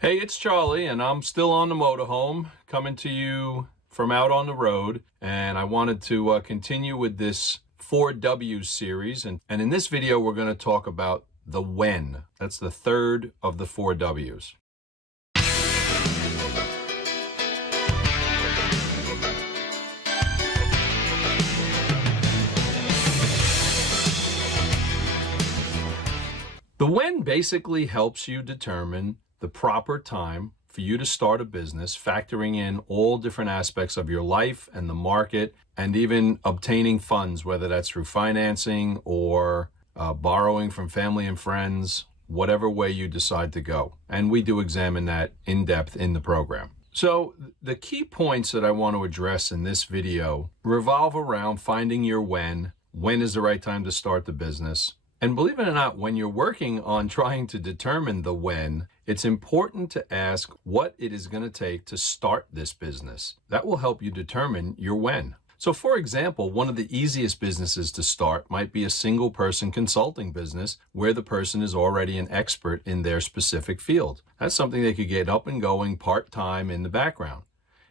Hey, it's Charlie, and I'm still on the motorhome coming to you from out on the road. And I wanted to continue with this 4Ws series. And in this video, we're going to talk about the when. That's the third of the 4Ws. The when basically helps you determine the proper time for you to start a business, factoring in all different aspects of your life and the market, and even obtaining funds, whether that's through financing or borrowing from family and friends, whatever way you decide to go. And we do examine that in depth in the program. So the key points that I want to address in this video revolve around finding your when is the right time to start the business. And believe it or not, when you're working on trying to determine the when, it's important to ask what it is going to take to start this business. That will help you determine your when. So for example, one of the easiest businesses to start might be a single person consulting business where the person is already an expert in their specific field. That's something they could get up and going part-time in the background.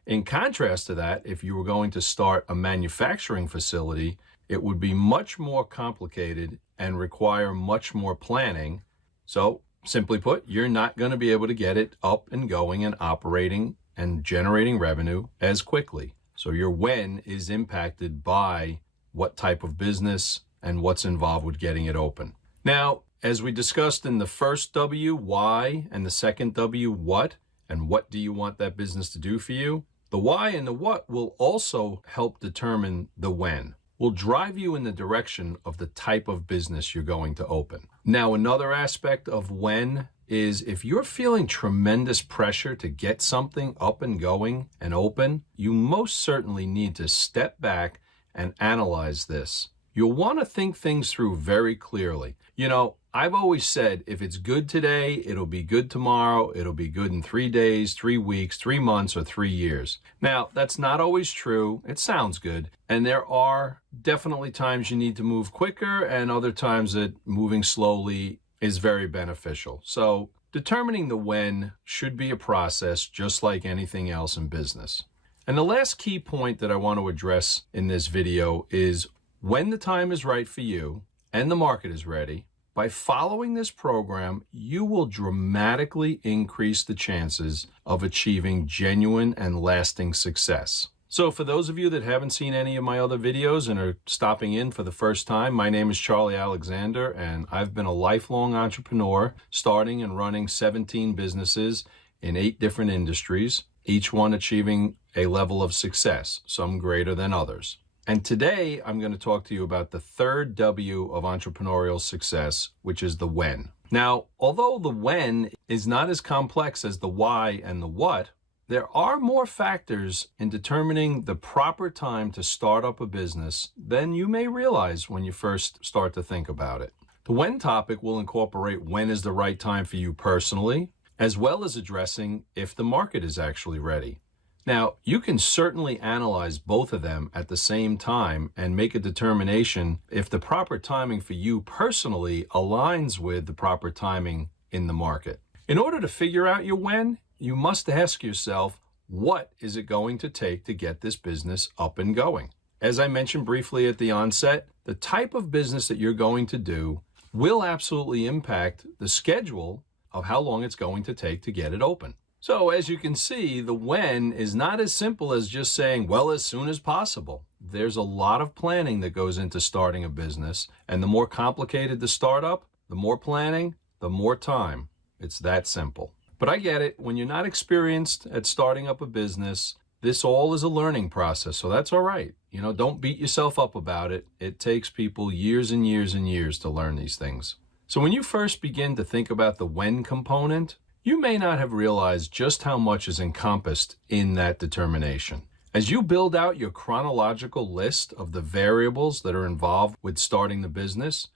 In contrast to that, if you were going to start a manufacturing facility, it would be much more complicated and require much more planning. So simply put, you're not going to be able to get it up and going and operating and generating revenue as quickly. So your when is impacted by what type of business and what's involved with getting it open. Now, as we discussed in the first W, why, and the second W, what, and what do you want that business to do for you? The why and the what will also help determine the when. Will drive you in the direction of the type of business you're going to open. Now, another aspect of when is if you're feeling tremendous pressure to get something up and going and open, you most certainly need to step back and analyze this. You'll want to think things through very clearly. You know, I've always said if it's good today, it'll be good tomorrow, it'll be good in 3 days, 3 weeks, 3 months, or 3 years. Now, that's not always true. It sounds good. And there are definitely times you need to move quicker and other times that moving slowly is very beneficial. So determining the when should be a process just like anything else in business. And the last key point that I want to address in this video is when the time is right for you and the market is ready, by following this program, you will dramatically increase the chances of achieving genuine and lasting success. So for those of you that haven't seen any of my other videos and are stopping in for the first time, my name is Charlie Alexander, and I've been a lifelong entrepreneur, starting and running 17 businesses in 8 different industries, each one achieving a level of success, some greater than others. And today, I'm going to talk to you about the third W of entrepreneurial success, which is the when. Now, although the when is not as complex as the why and the what, there are more factors in determining the proper time to start up a business than you may realize when you first start to think about it. The when topic will incorporate when is the right time for you personally, as well as addressing if the market is actually ready. Now, you can certainly analyze both of them at the same time and make a determination if the proper timing for you personally aligns with the proper timing in the market. In order to figure out your when, you must ask yourself, what is it going to take to get this business up and going? As I mentioned briefly at the onset, the type of business that you're going to do will absolutely impact the schedule of how long it's going to take to get it open. So as you can see, the when is not as simple as just saying, well, as soon as possible. There's a lot of planning that goes into starting a business, and the more complicated the startup, the more planning, the more time. It's that simple. But I get it. When you're not experienced at starting up a business, this all is a learning process, so that's all right. You know, don't beat yourself up about it. It takes people years and years and years to learn these things. So when you first begin to think about the when component, you may not have realized just how much is encompassed in that determination. As you build out your chronological list of the variables that are involved with starting the business,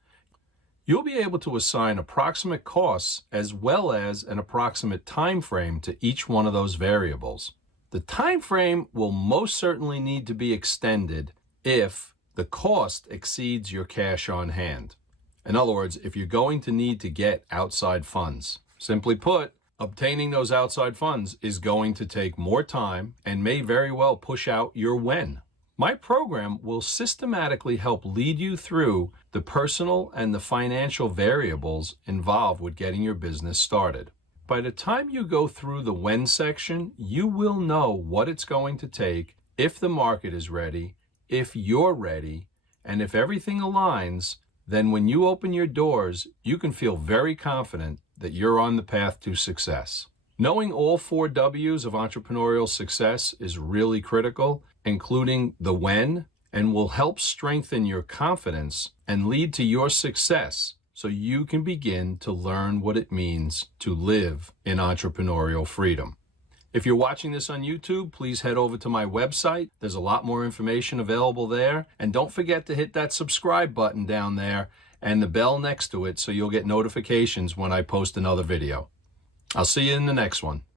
you'll be able to assign approximate costs as well as an approximate time frame to each one of those variables. The time frame will most certainly need to be extended if the cost exceeds your cash on hand. In other words, if you're going to need to get outside funds. Simply put, Obtaining those outside funds is going to take more time and may very well push out your when. My program will systematically help lead you through the personal and the financial variables involved with getting your business started. By the time you go through the when section, you will know what it's going to take, if the market is ready, if you're ready, and if everything aligns, then when you open your doors, you can feel very confident that you're on the path to success. Knowing all 4 W's of entrepreneurial success is really critical, including the when, and will help strengthen your confidence and lead to your success so you can begin to learn what it means to live in entrepreneurial freedom. If you're watching this on YouTube, please head over to my website. There's a lot more information available there. And don't forget to hit that subscribe button down there and the bell next to it so you'll get notifications when I post another video. I'll see you in the next one.